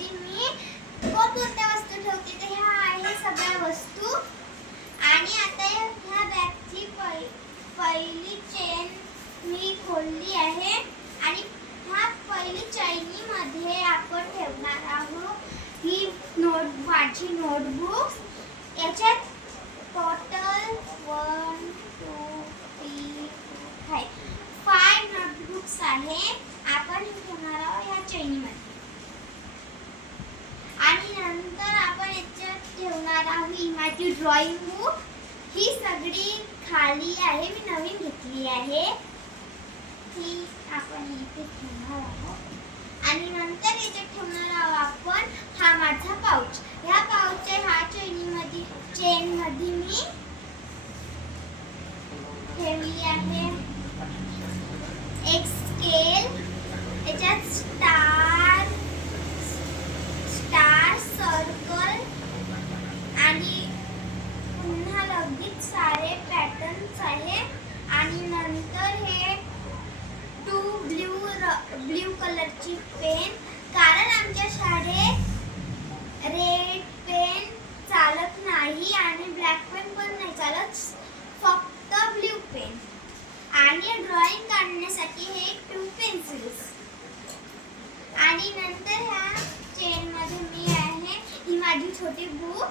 मध्ये मी कोणत्या वस्तू ठेवते तर ह्या आहे सगळ्या वस्तू. आणि आता ह्या बॅगची पहिली चेन मी खोलली आहे आणि ह्या पहिली चैनी मध्ये आपण ठेवणार आहोत ही माझी नोटबुक. याच्यात टोटल 1 2 3 4 5 नोटबुक्स आहे. आपण ठेवणार आहोत ह्या चैनीमध्ये. आणि नंतर आपण याच्यात ठेवणार आहोत ही माझी ड्रॉइंग बुक. ही सगळी खाली आहे, मी नवीन घेतली आहे. ही आपण इथे ठेवणार आहोत. आणि नंतर याच्यात ठेवणार आहोत आपण हा माझा पाऊच. ह्या पाऊचच्या ह्या चेन मध्ये मी ठेवली आहे एक स्केल. याच्यात स्टार सर्कल आणि पुन्हा लगेच सारे पॅटर्न्स आहे. आणि नंतर हे 2 ब्ल्यू कलरची पेन, कारण आमच्या शाळेत रेड पेन चालत नाही आणि ब्लॅक पेन पण नाही चालत, फक्त ब्ल्यू पेन. आणि ड्रॉइंग काढण्यासाठी हे 2 पेन्सिल्स. आणि नंतर ह्या चेन मध्ये मी आहे ही माझी छोटी बुक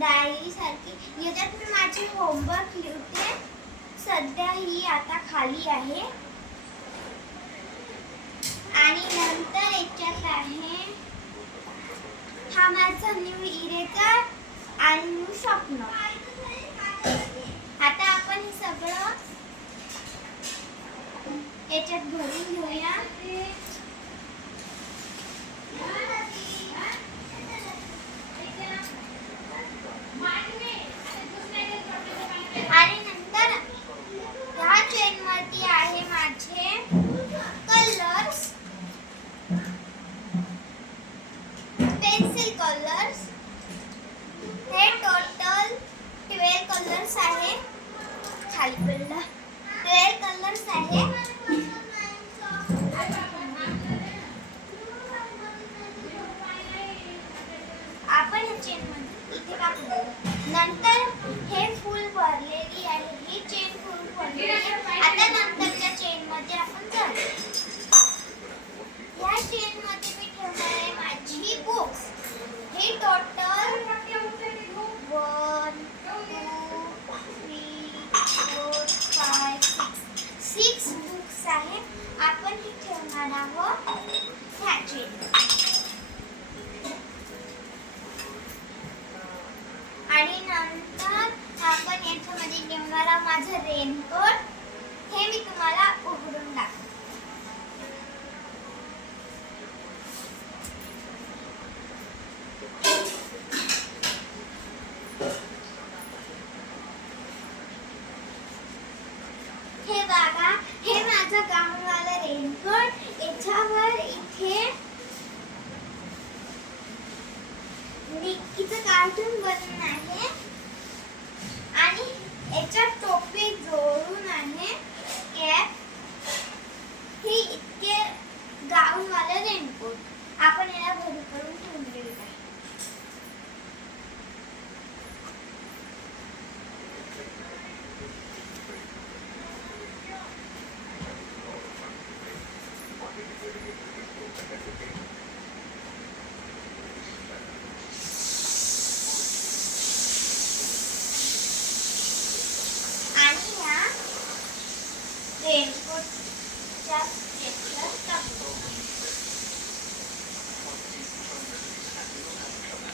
डायरी सारखी. याच्यात मी माझी होमवर्क लिहिते. सध्या ही आता खाली आहे. आणि नंतर याच्यात आहे हा माझा न्यू इरेजर आणि न्यू शॉर्पनर. आता आपण हे सगळं याच्यात भरून घेऊया. आणि नंतर ह्या चेन मध्ये आहे माझे कलर्स, पेन्सिल कलर्स. हे टोटल 12 कलर्स आहे. खाली पडला 12 कलर्स आहे. आपण ह्या चेन मध्ये इथे टाकू. नंतर हे फुल भरलेली आहे, ही चेन फुल भरलेली आहे. आता नंतरच्या चेन मध्ये आपण जाऊ. या चेन मध्ये मी ठेवणार आहे माझी बुक्स. ही टोटल 1 2 3 4 5 6 बुक्स आहे. आपण ही ठेवणार आहोत ह्या चेन. आणि नंतर आपण याच्यामध्ये ठेवणार आहोत माझं रेनकोट. हे मी तुम्हाला उघडून दाखवते. हे बघा, हे माझं गाऊनवाला रेनकोट. याच्यावर इथे निक्कीचं कार्टून बनवून आहे आणि याच्यात टोपी जोडून आहे कॅप.